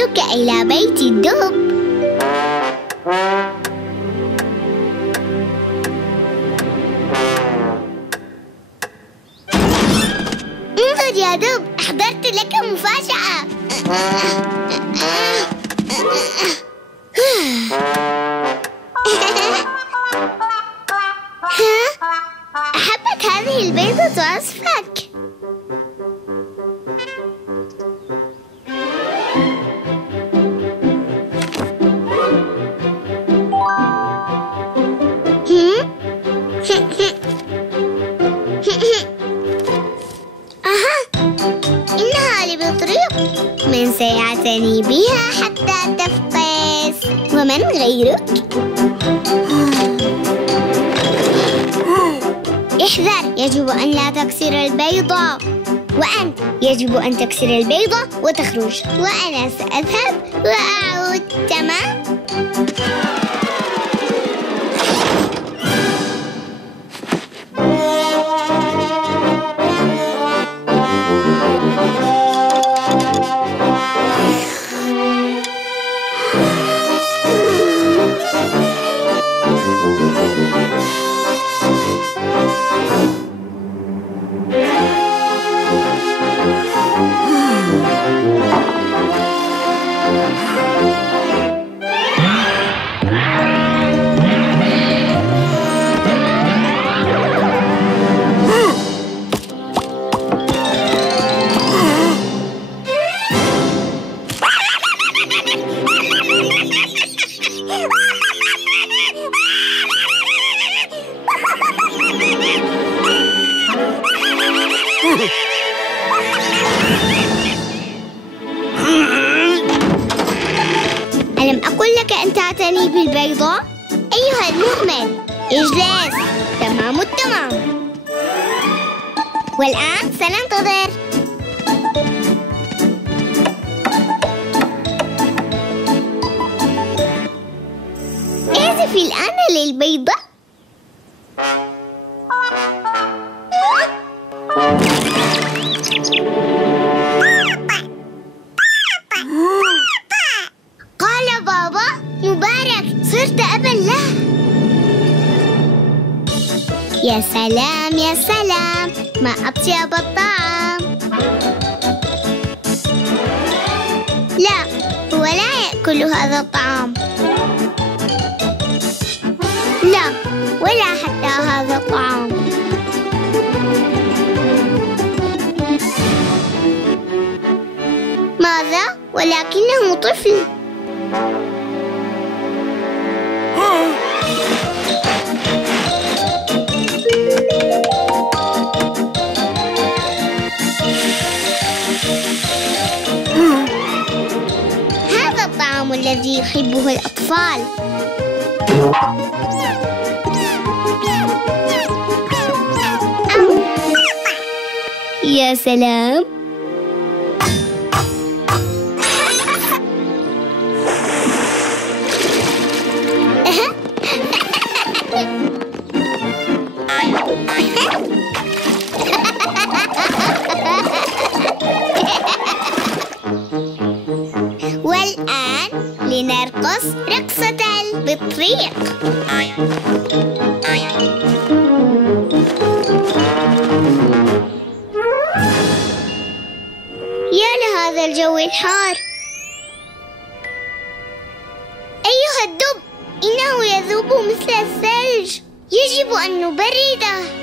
أقودك إلى بيت الدب. انظر يا دب، أحضرت لك مفاجأة. أحبت هذه البيضة وصفك. إنها لبطريق، من سيعتني بها حتى تفقس؟ ومن غيرك؟ احذر، يجب أن لا تكسر البيضة. وأنت يجب أن تكسر البيضة وتخرج، وأنا سأذهب وأعود. تمام؟ ألم أقل لك أن تعتني بالبيضة؟ أيها المهمل، اجلس. تمام التمام. والآن سننتظر. اعزفي الآن للبيضة. قال بابا: مبارك، صرت أبا له. يا سلام يا سلام، ما أطيب الطعام. لا، هو لا يأكل هذا الطعام. لا، ولا حتى هذا الطعام. ماذا؟ ولكنه طفل. هذا الطعام الذي يحبه الأطفال. يا سلام. والآن لنرقص رقصة البطريق. يا لهذا الجو الحار. أيها الدب، إنه يذوب مثل الثلج، يجب أن نبرده.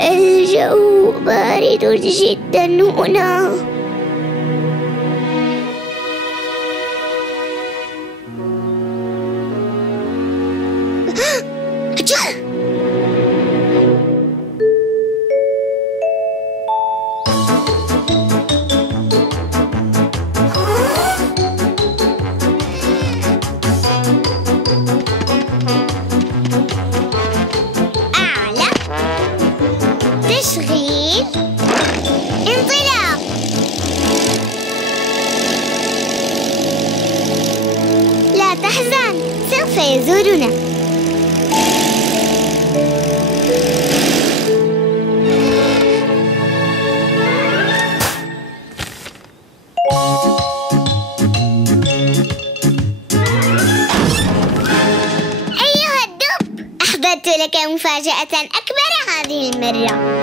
الجو بارد جدا هنا. أعلى، تشغيل، انطلاق. تحزن، سوف يزورنا. أيها الدب، أحضرت لك مفاجأة أكبر هذه المرة.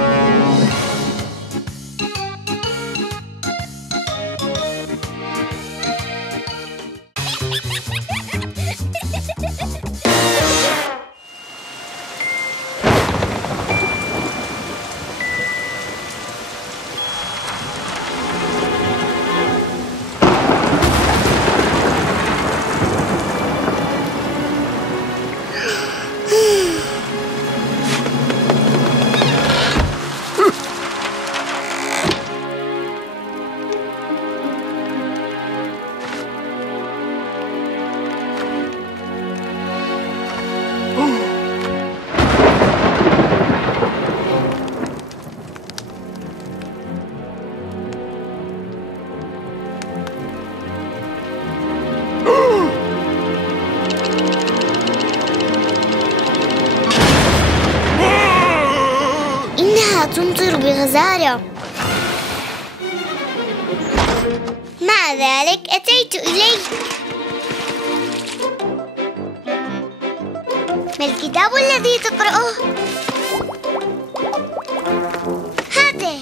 تمطر بغزارة. مع ذلك أتيت إليك. ما الكتاب الذي تقرأه؟ هاته.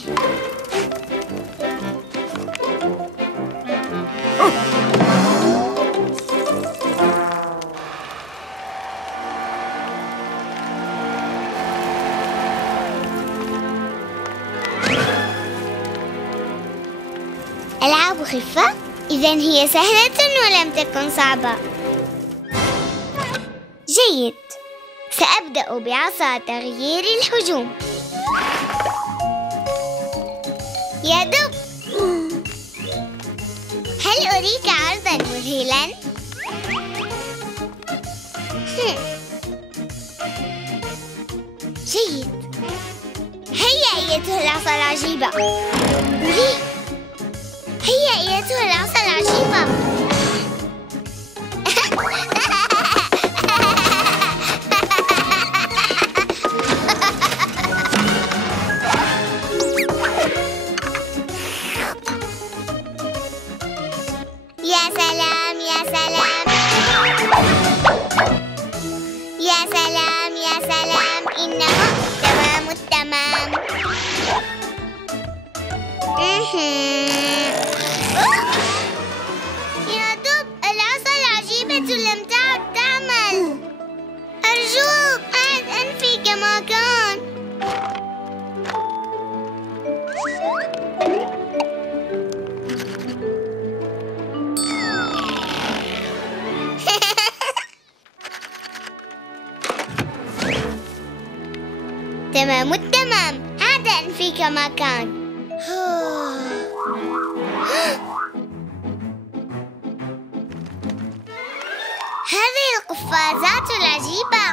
ألعاب خفة؟ إذن هي سهلة ولم تكن صعبة. جيد، سأبدأ بعصا تغيير الحجوم. يا دب، هل أريك عرضا مذهلا؟ جيد، هيا أيتها العصا العجيبة. هيا أيتها العصا العجيبة. يا سلام يا سلام يا سلام يا سلام، إنه تمام التمام. يا دب، العصا العجيبة لم تعد تعمل. أرجوك أعد أنفي كما كان. تمام التمام، عاد أنفي كما كان. هذه القفازات العجيبة.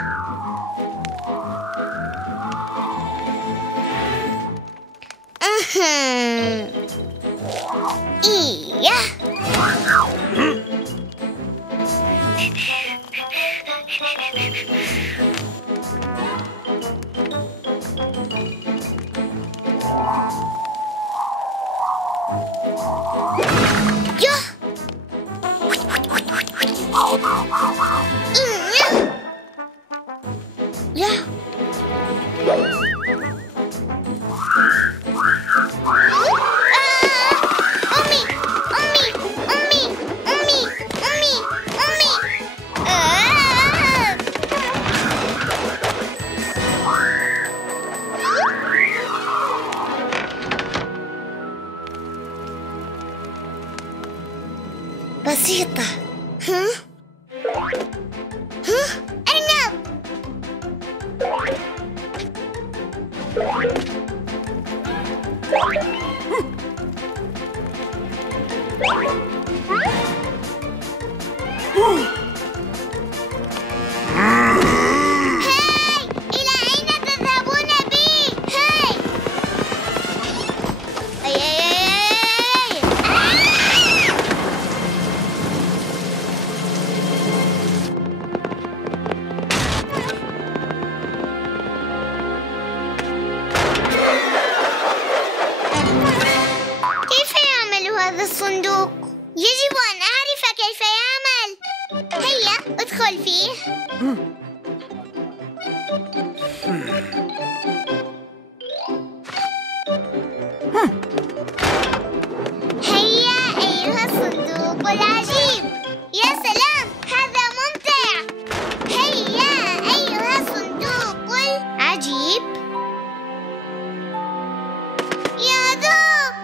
إيه. يا أمي أمي أمي أمي أمي أمي. بسيطة. هيا ادخل فيه. هيا أيها الصندوق العجيب. يا سلام، هذا ممتع. هيا أيها الصندوق العجيب. يا دوب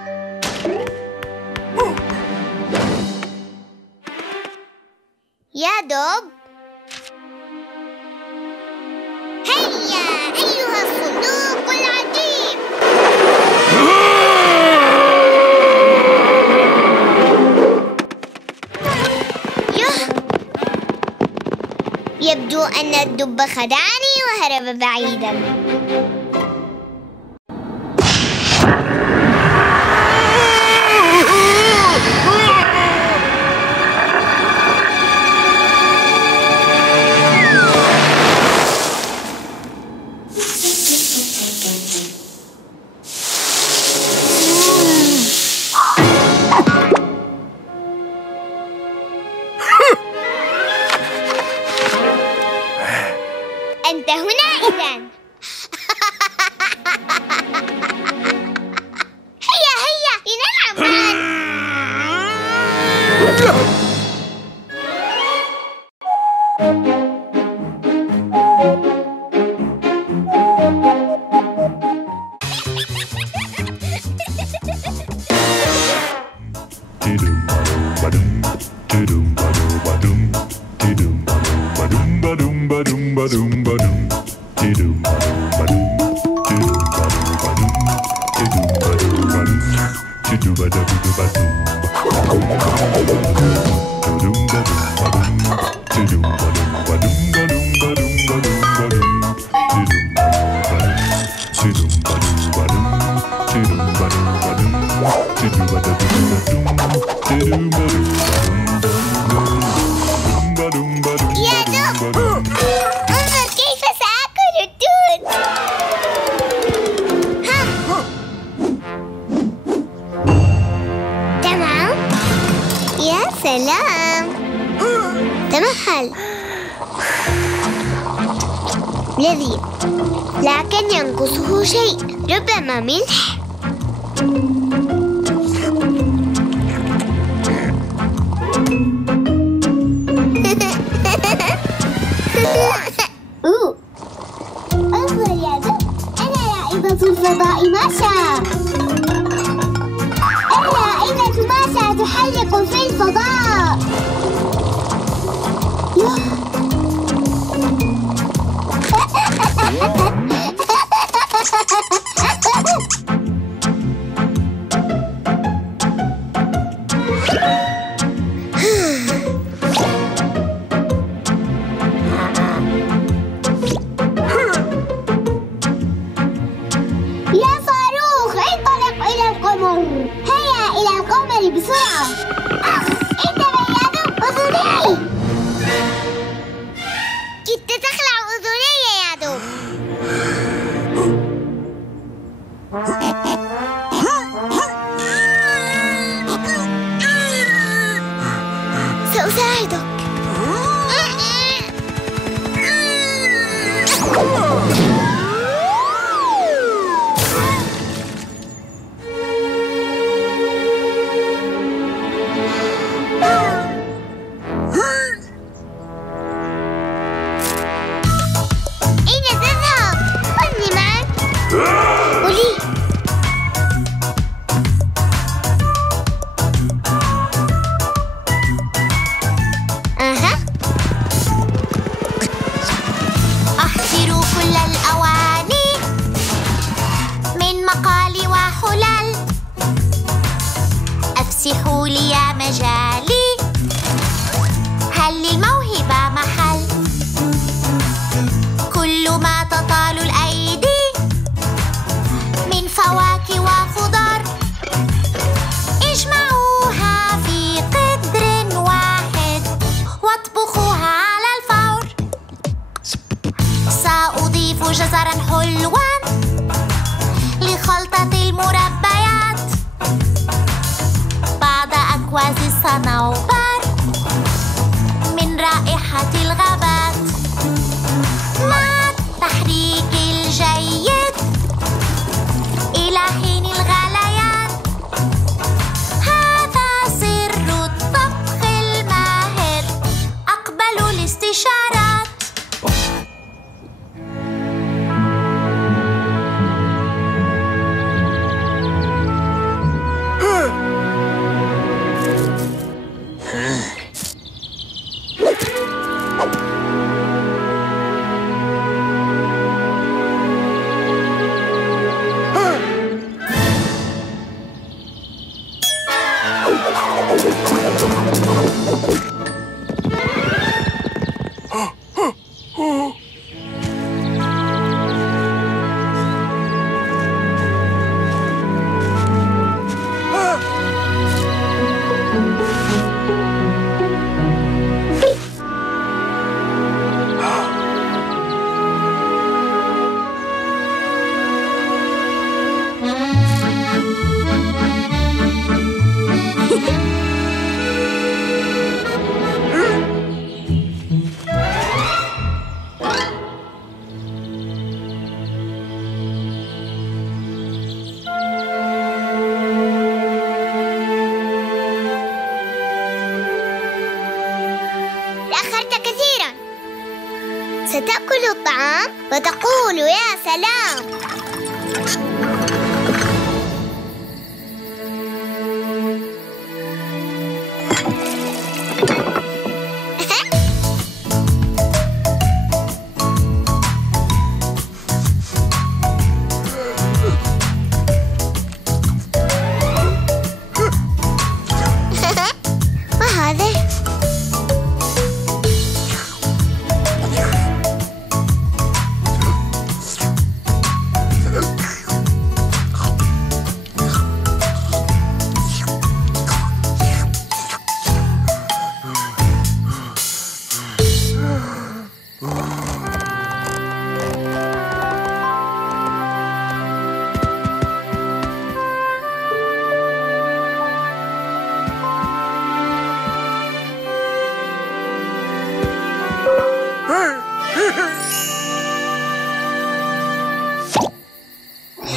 يا دوب. هيا أيها الصندوق العجيب. يبدو أن الدب خدعني وهرب بعيدا. أنت هنا إذن. هيا هيا لنلعب معا. يا دب، انظر كيف سأكل التوت. تمام. يا سلام، تمهل. لذيذ، لكن ينقصه شيء، ربما ملح. انظر يا دب، أنا رائدة الفضاء ماشا. الرائدة ماشا تحلق في الفضاء. بسرعة. انتبه يا دب، خذوني. مساحة الغابات مع التحريك الجيد إلى حين الغليان. هذا سر الطبخ الماهر. أقبلوا الاستشارات. ستأكل الطعام وتقول يا سلام.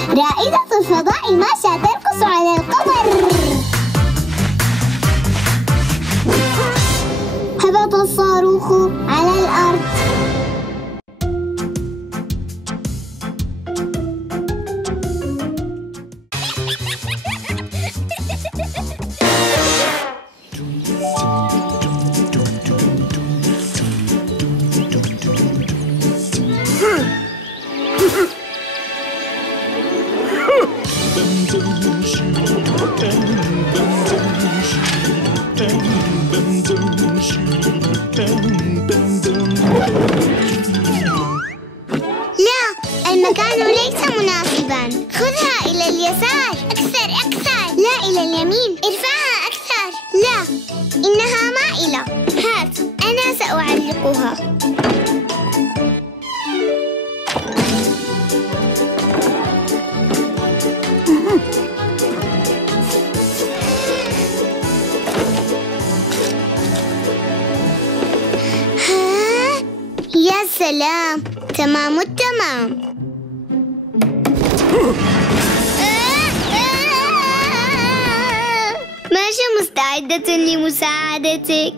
رائدة الفضاء ماشا ترقص على القمر. هبط الصاروخ على الأرض. لا، المكان ليس مناسبا. خذها إلى اليسار. أكثر أكثر. لا، إلى اليمين. ارفعها أكثر. لا، إنها مائلة. هات، أنا سأعلقها. يا سلام، تمام التمام. ماشا مستعدة لمساعدتك.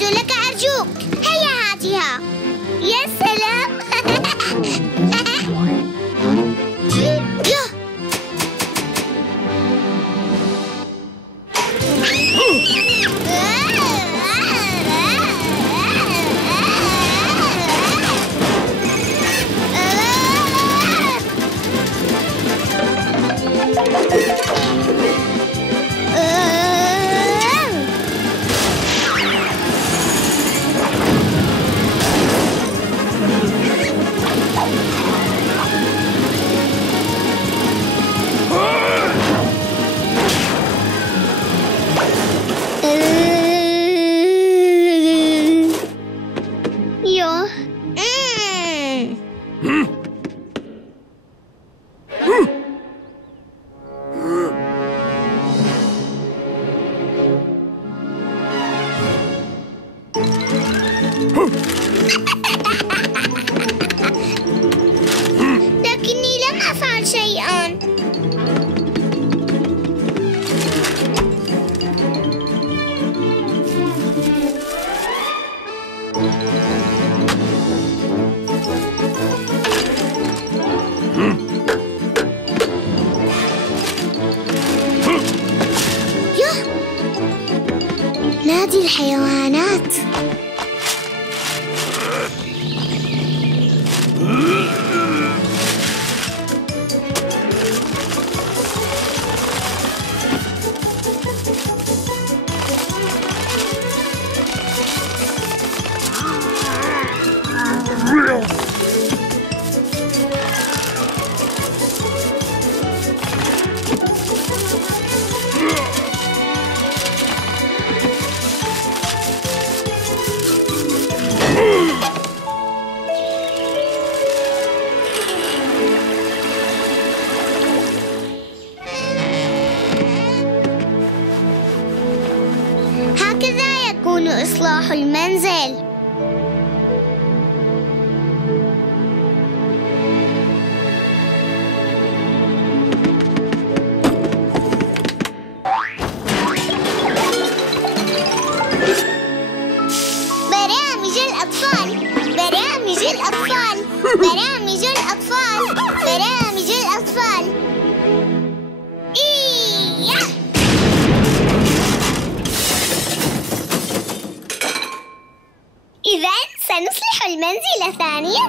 سأعد لك أرجوك. هيا هاتها. يا سلام. لكني لم أفعل شيئا. نادي الحيوانات. هكذا يكون إصلاح المنزل. برامج الأطفال، برامج الأطفال، برامج الأطفال، برامج الأطفال. إذن سنصلح المنزل ثانية.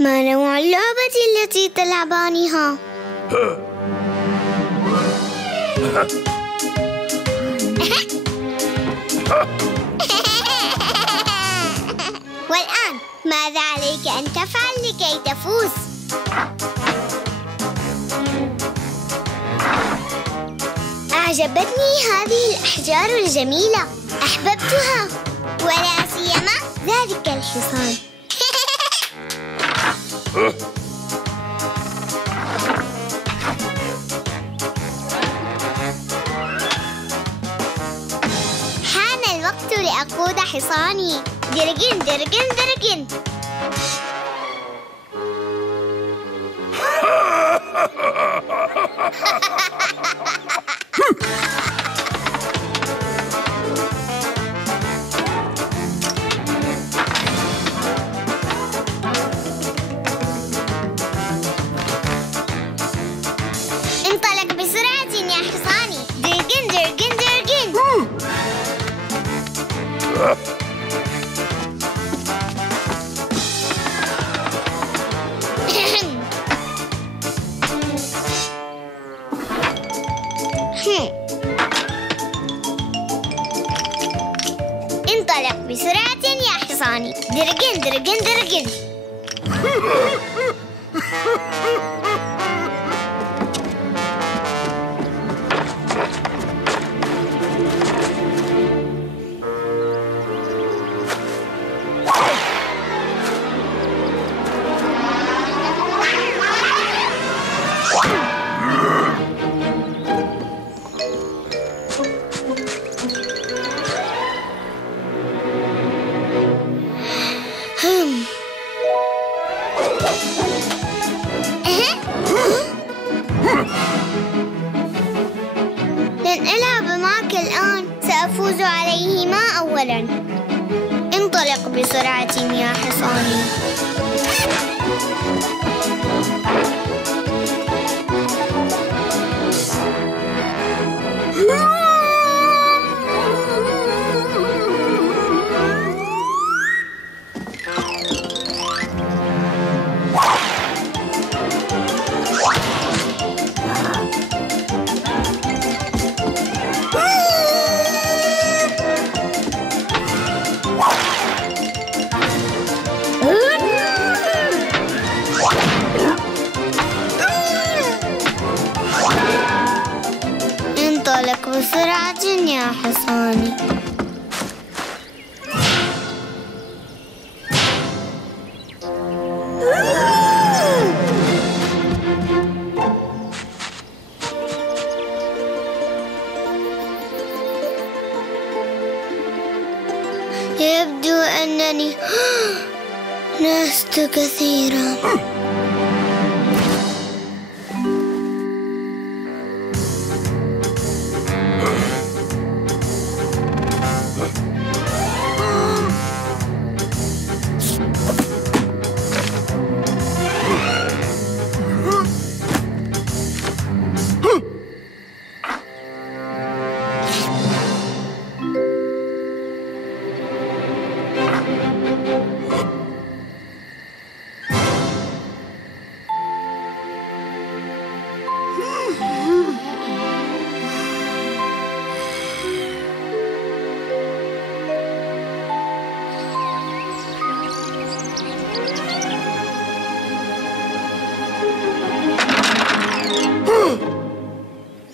ما نوع اللعبة التي تلعبانها؟ والآن ماذا عليك أن تفعل لكي تفوز؟ أعجبتني هذه الأحجار الجميلة، أحببتها، ولا سيما ذلك الحصان. حان الوقت لأقود حصاني. درجن درجن درجن. انطلق بسرعة يا حصاني. درجن درجن درجن. لن ألعب معك الآن. سأفوز عليهما أولاً. انطلق بسرعة يا حصاني. انطلق بسرعة يا حصاني. يبدو أنني نست كثيرا.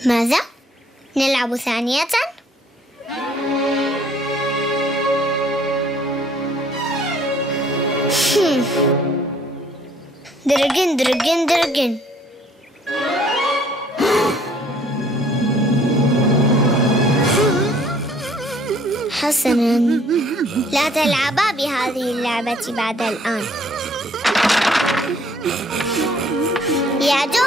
ماذا؟ نلعب ثانية؟ درجن درجن درجن. حسناً، لا تلعبا بهذه اللعبة بعد الآن. يا جو.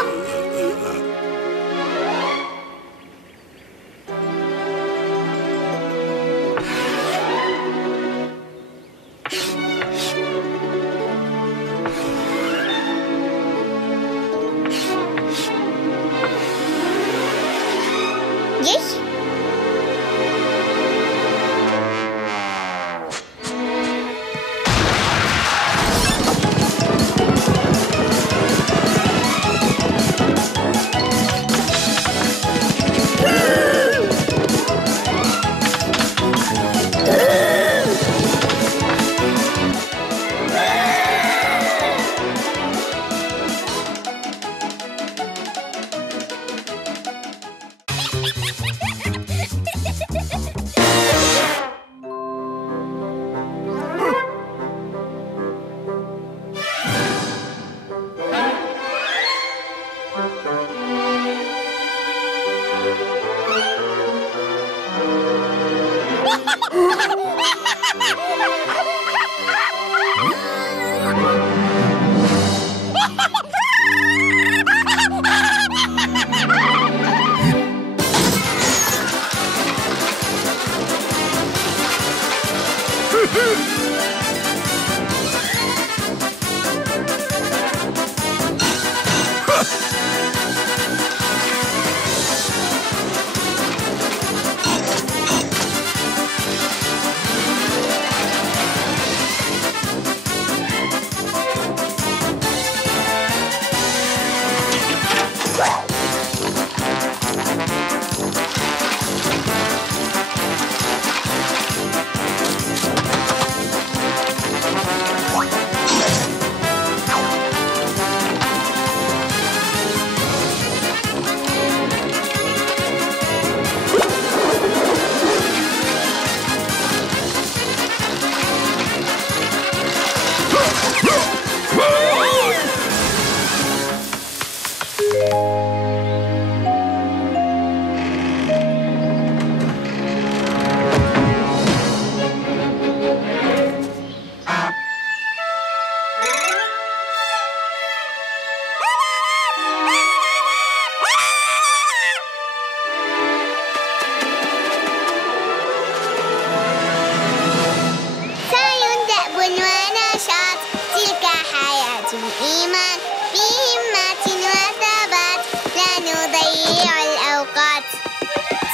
الإيمان بهمة وثبات لا نضيع الأوقات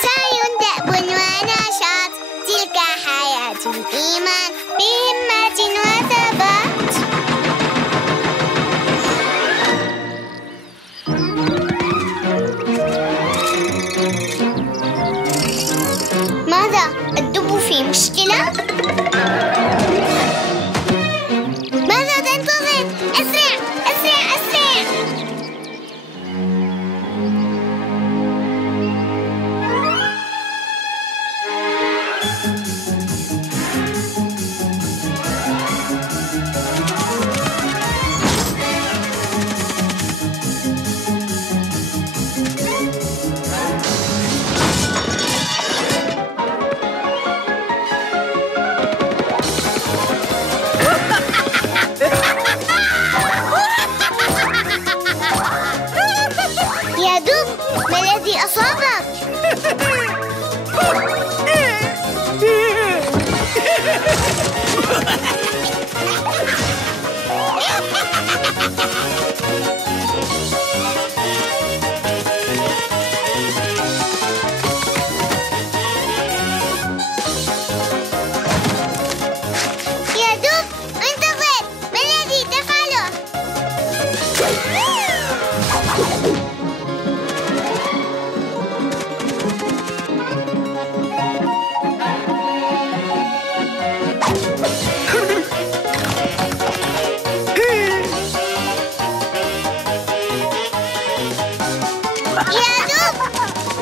سعي دأب ونشاط تلك حياة الإيمان بهمة وثبات ماذا؟ الدب في مشكلة؟ ماذا تنتظر؟ أسرع أسرع أسرع يا دب ما الذي أصابك؟ يا دب انتظر ما الذي تفعله؟ يا دب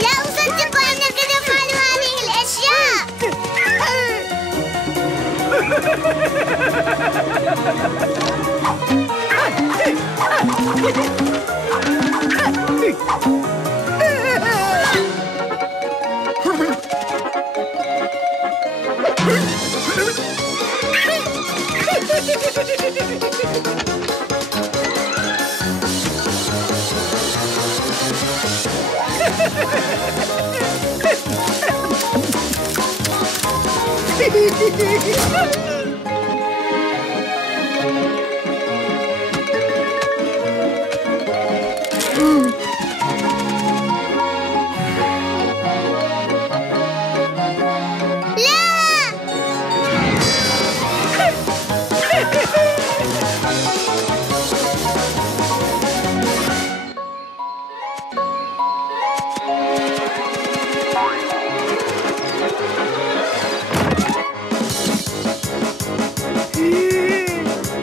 لا أصدق أنك تفعل هذه الأشياء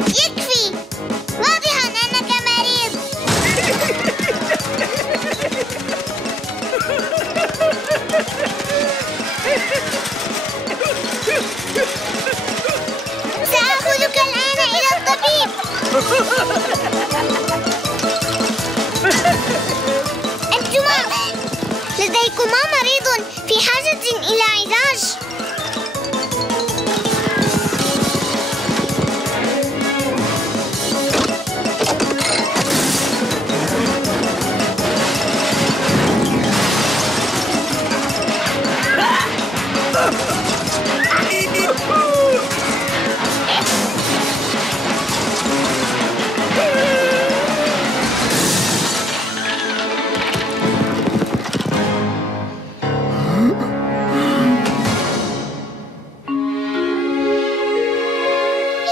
يكفي واضحا أنك مريض سآخذك الآن إلى الطبيب أنتما لديكما مريض في حاجة إلى علاج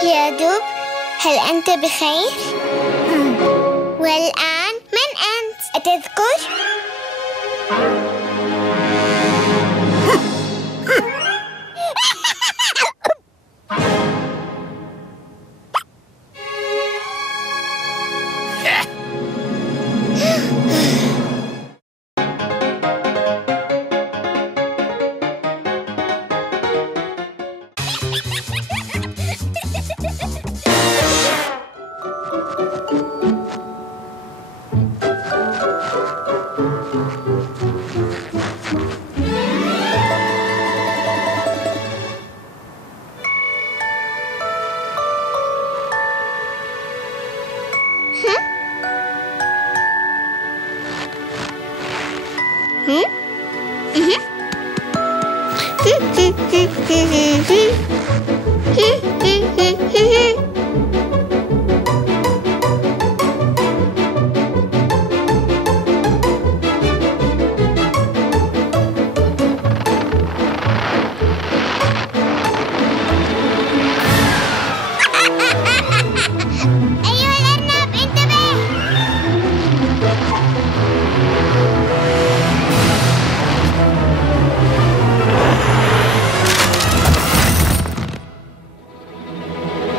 يا دب هل أنت بخير؟ والآن من أنت؟ أتذكر؟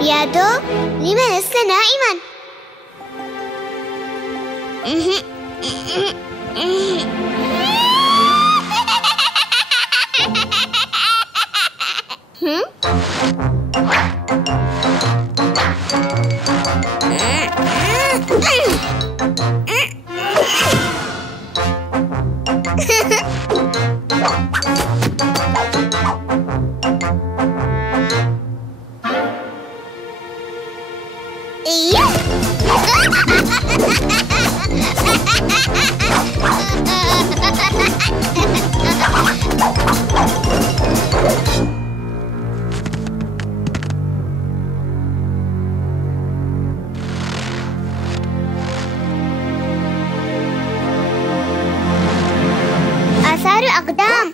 يا دوب، لم لست نائما؟ آثار أقدام.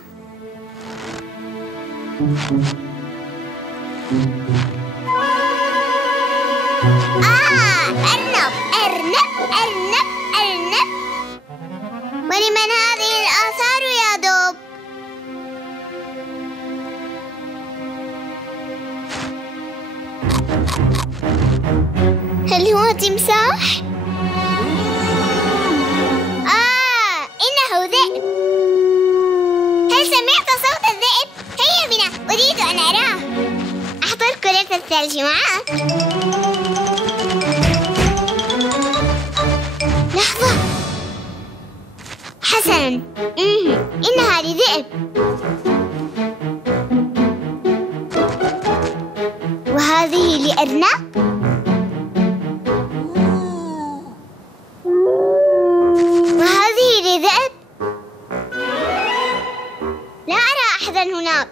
أرنب أرنب أرنب أرنب. ولمن هذه الآثار يا دوب؟ هل هو تمساح؟ إنه ذئب. هل سمعت صوت الذئب؟ هيا بنا، أريد أن أراه. أحضر كرة الثلج معك. لحظة. حسناً، إنها لذئب. وهذه لأرنب. وهذه لذئب. لا أرى أحداً هناك.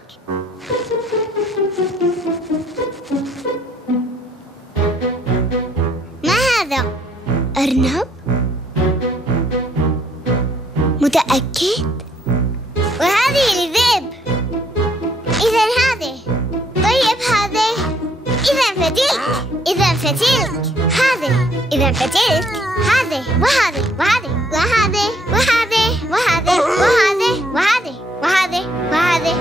ما هذا؟ أرنب؟ متأكد؟ وهذه لذئب. إذن هذه. طيب هذه. إذن فتيك. إذن فتيك. هذه. إذن فتيك. هذه وهذه وهذه وهذه وهذه وهذه وهذه وهذه وهذه وهذه.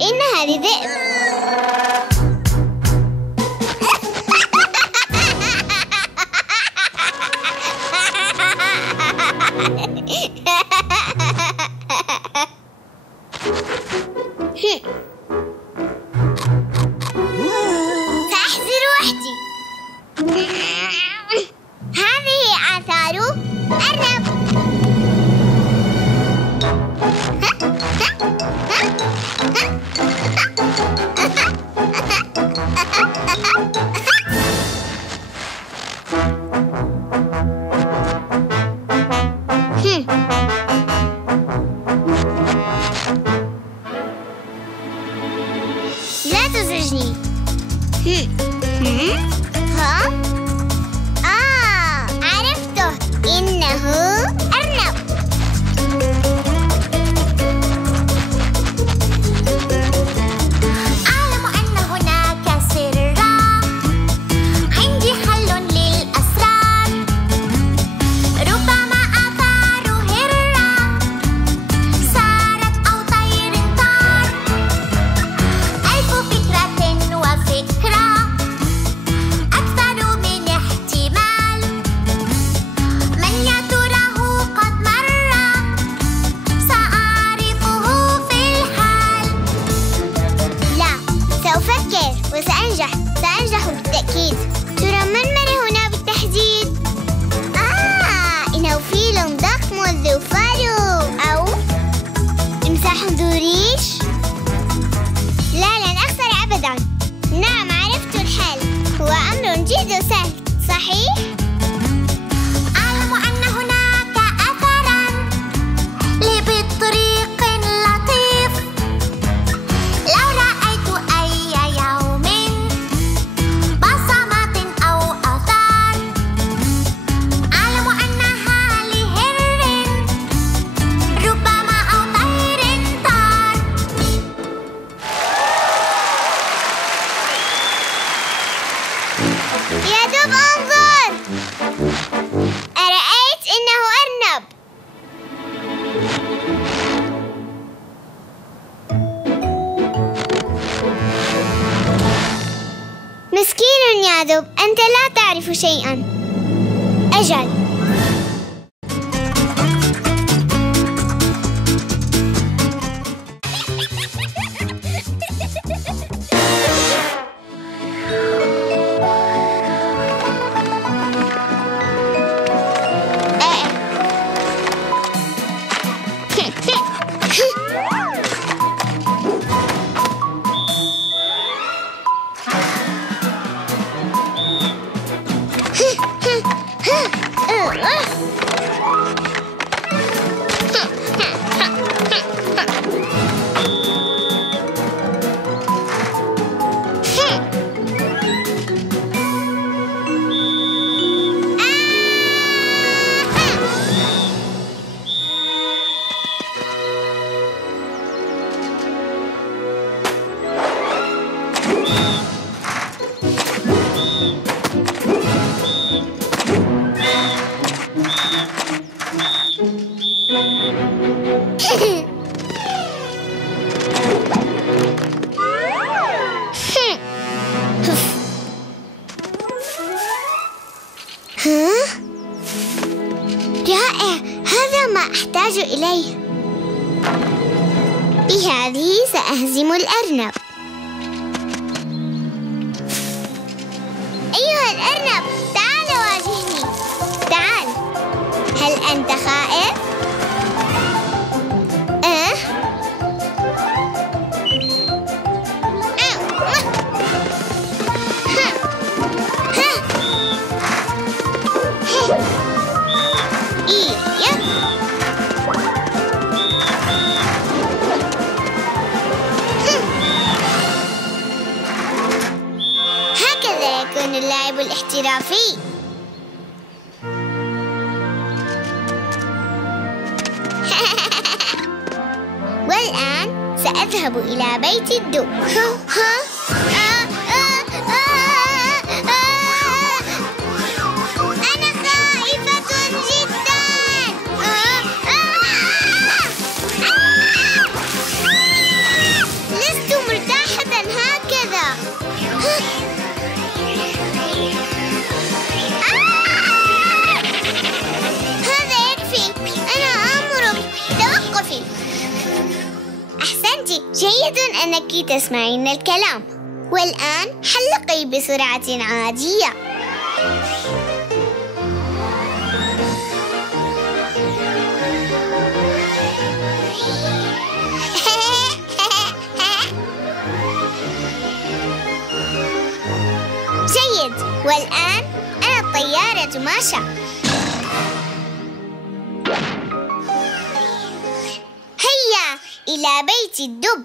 إنها لذئب. سأحذر وحدي. هذه آثار أرنب. يبدو سهل، صحيح؟ أعلم أن هناك أثراً لبطريق لطيف. لو رأيت أي يوم بصمات أو آثار، أعلم أنها لهر ربما أو طير طار. يا دب انظر، أرأيت إنه أرنب. مسكين يا دب، أنت لا تعرف شيئا. أجل. رائع، هذا ما أحتاج إليه. بهذه سأهزم الأرنب. أيها الأرنب، تعال واجهني. تعال. هل أنت خائف؟ هكذا يكون اللعب الاحترافي. والآن سأذهب إلى بيت الدب. أنا خائفة جدا. لست مرتاحة هكذا. هذا يكفي، أنا آمرك توقفي. أحسنتِ، جيد أنك تسمعين الكلام. والآن حلقي بسرعة عادية. جيد، والآن أنا الطيارة ماشا. هيا إلى بيت الدب.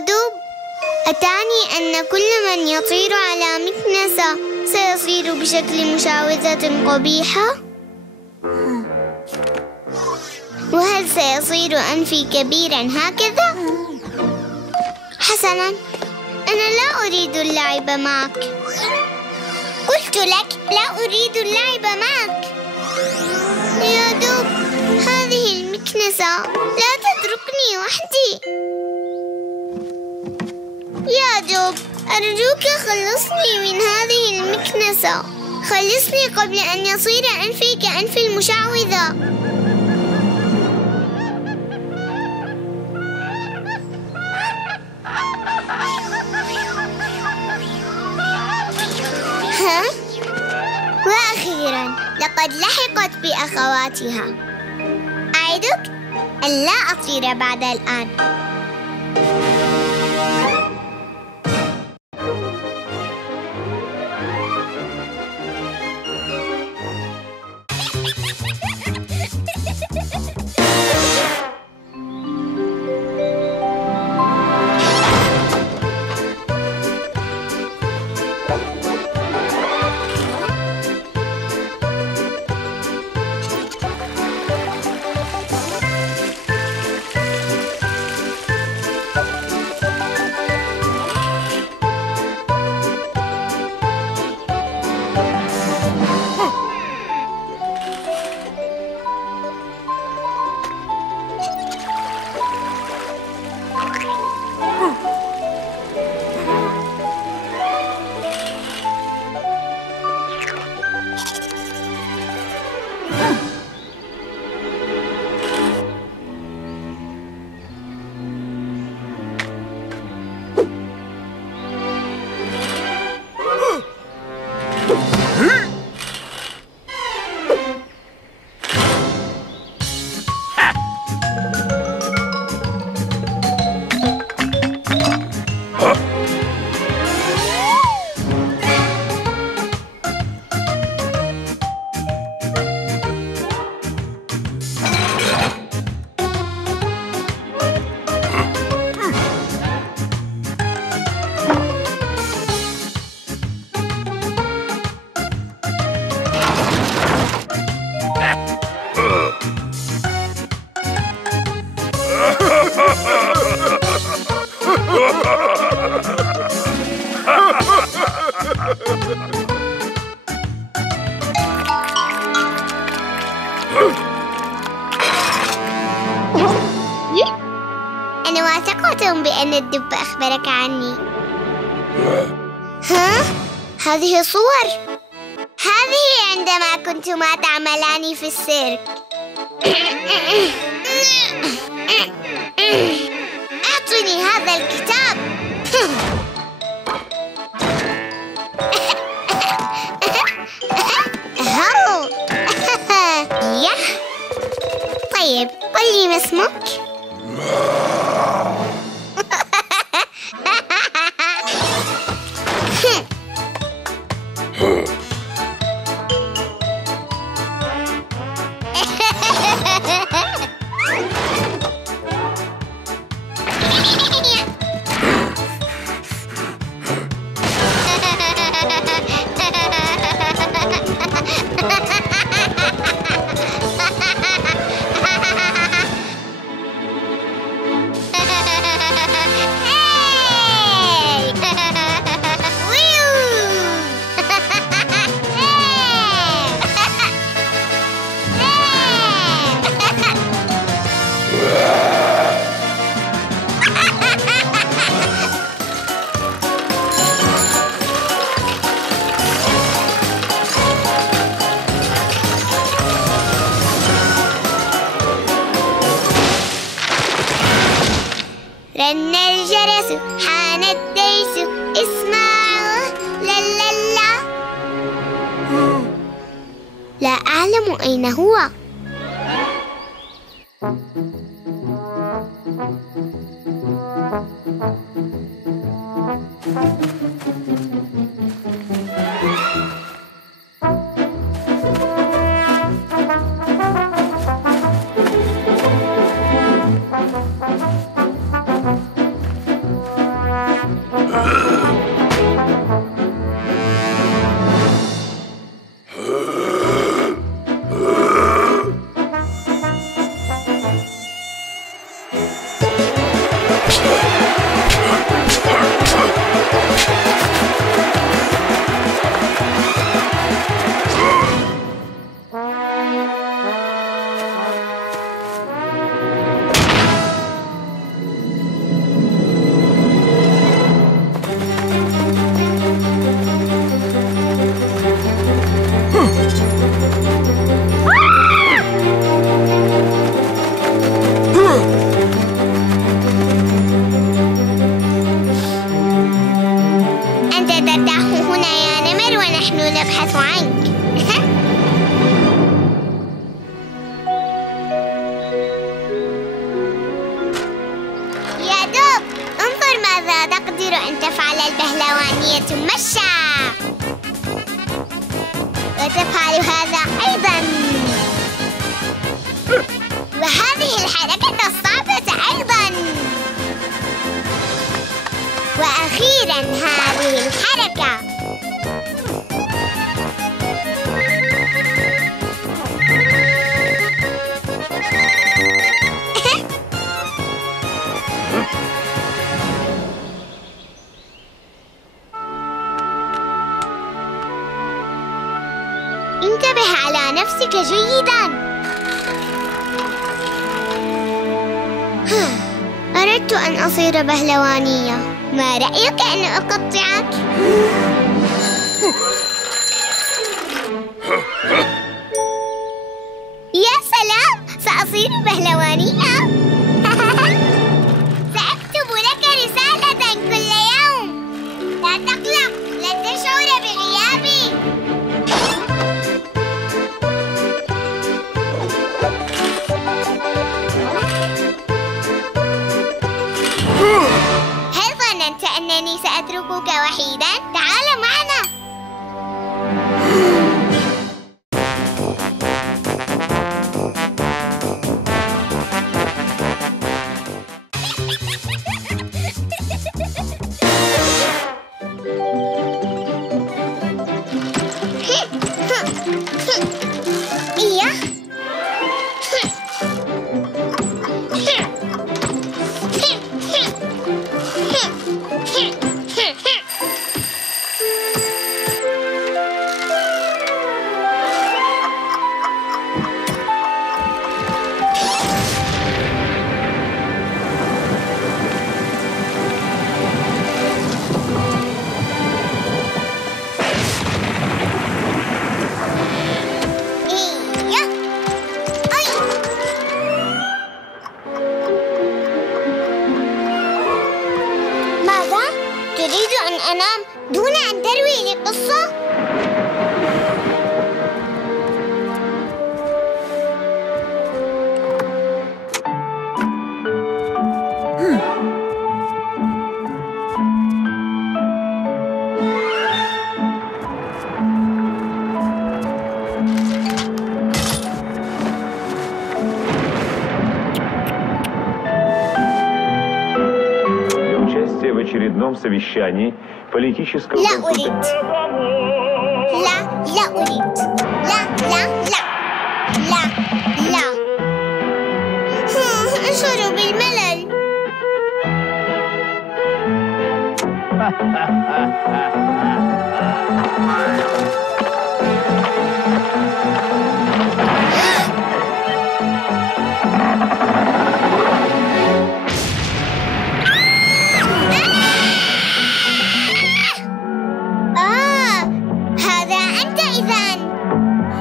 دوب، أتعني أن كل من يطير على مكنسة سيصير بشكل مشعوذة قبيحة؟ وهل سيصير أنفي كبيرا هكذا؟ حسنا، أنا لا أريد اللعب معك. قلت لك لا أريد اللعب معك. يا دوب، هذه المكنسة لا تتركني وحدي. يا دوب، أرجوك خلصني من هذه المكنسة. خلصني قبل أن يصير أنفي كأنف المشعوذة. ها؟ وأخيرا لقد لحقت بأخواتها. أعدك أن لا أطير بعد الآن. أنا واثقة بأن الدب أخبرك عني. ها؟ هذه صور. هذه عندما كنتما تعملان في السيرك. أعطني هذا الكتاب. طيب، قل لي ما اسمك؟ رن الجرس، حان الدرس، اسمعوا لا لا لا. لا أعلم أين هو. يمكن أن تفعل البهلوانية مشى، وتفعل هذا أيضاً، وهذه الحركة الصعبة أيضاً، وأخيراً هذه الحركة. انتبه على نفسك جيداً. أردت أن أصير بهلوانية، ما رأيك أن أقطعك؟ يا سلام، سأصير بهلوانية. سأكتب لك رسالة كل يوم. لا تقلق، لن تشعر بغيابي. هل ظننت أنني سأتركك وحيداً؟ تعال معنا. تريد أن أنام دون أن تروي لي قصة؟ В очередном совещании политического... لا أريد. لا أريد. لا. أشعر بالملل.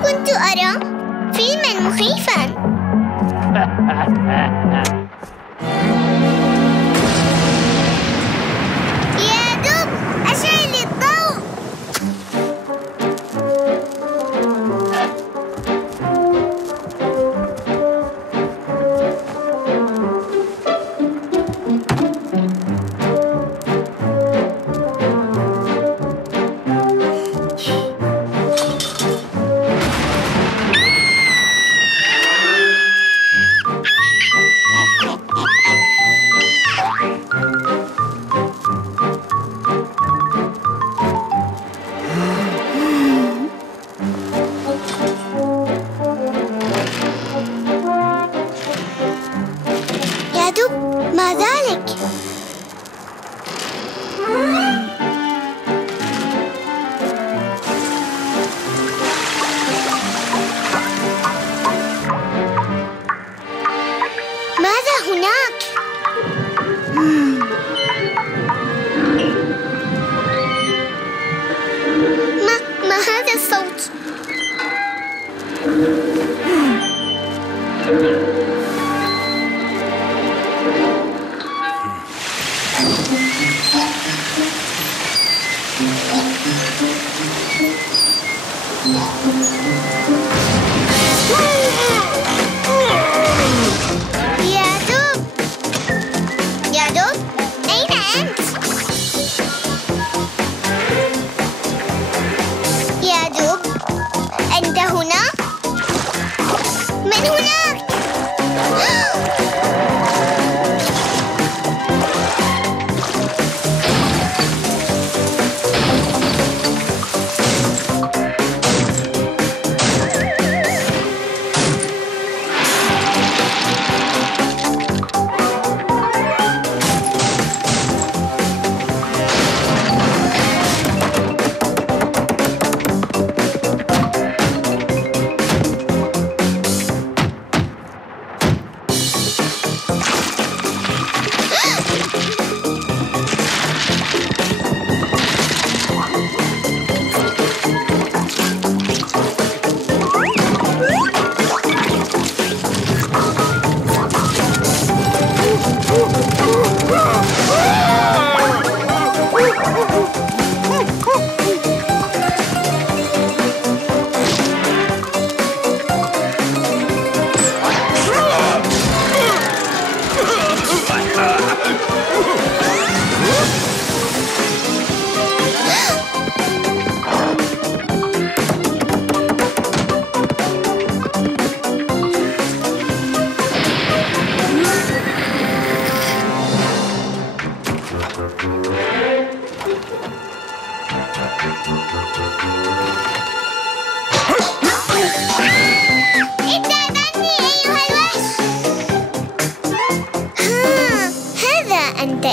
كنت أرى فيلماً مخيفاً. يا دب، أشعل الضوء. ما ذلك؟ ماذا هناك؟ ما هذا الصوت؟ يا دوب، أين أنت؟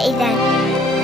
إذن.